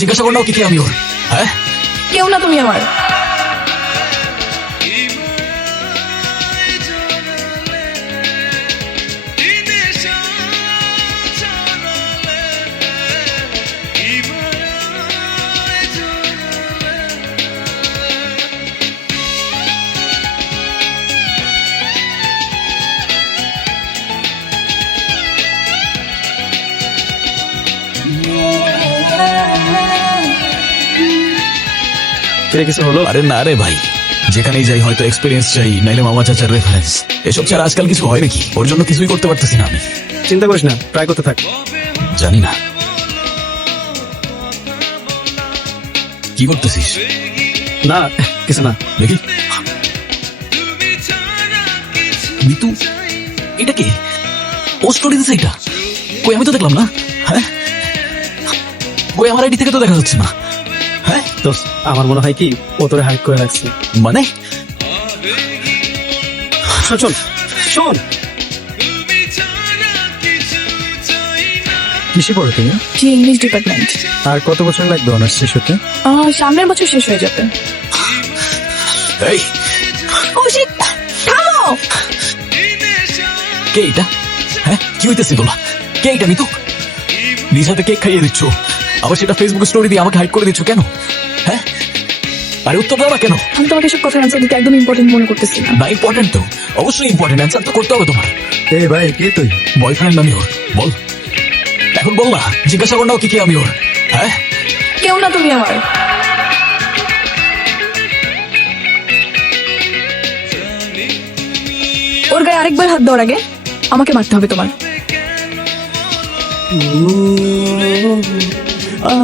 জিজ্ঞাসা করো কি আমি ওর? হ্যাঁ, কেউ না তুমি আমার। কিছু হলো? আরে না রে ভাই, যেখানেই যাই হয়তো এক্সপিরিয়েন্স চাই, নাইলে মামা চাচার রেফারেন্স। এসব ছাড়া আজকাল কিছু হয় নাকি? ওর জন্য কিছুই করতে পারতেছি না আমি। চিন্তা করিস না, ট্রাই করতে থাক। জানি না কি করতেছিস। না কিছু না। দেখি মিতু, এটা কে? ও স্টোরি দিছে এটা? কই, আমি তো দেখলাম না। হ্যাঁ, কই আমার আইডি থেকে তো দেখা যাচ্ছে না। হ্যাঁ দোস্ত, আমার মনে হয় কি ও তোরে হাইড করে রাখছে। মানে শোন শোন শোন, কিসে পড়ো তুমি? জি, ইংলিশ ডিপার্টমেন্ট। আর কত বছর লাগবে অনার্স শেষ হতে? সামনের বছর শেষ হয়ে যাবে। এই কৌশিক, থামো! কে এটা? হ্যাঁ, কি হইতেছে তোলা? কে এটা মিতু? নিজ হাতে কেক খাইয়ে দিচ্ছ, আবার সেটা ফেসবুকে স্টোরি দিয়ে আমাকে হাইড করে দিচ্ছ কেন? হ্যাঁ, আরে উত্তর দাও না কেন? আমি তোমাকে সব কথা অ্যান্সার দিতে একদম ইম্পর্টেন্ট মনে করতেছি না। না, ইম্পর্টেন্ট তো, অবশ্যই ইম্পর্টেন্ট, অ্যান্সার তো করতে হবে তোমার। এই ভাই, কে তুই? বয়ফ্রেন্ড আমি ওর, বল এখন বল না। জিজ্ঞাসা কর না কি আমি ওর? হ্যাঁ, কেউ না তুমি আমার। ওর গায়ে আরেকবার হাত দেওয়ার আগে আমাকে মারতে হবে তোমার। আ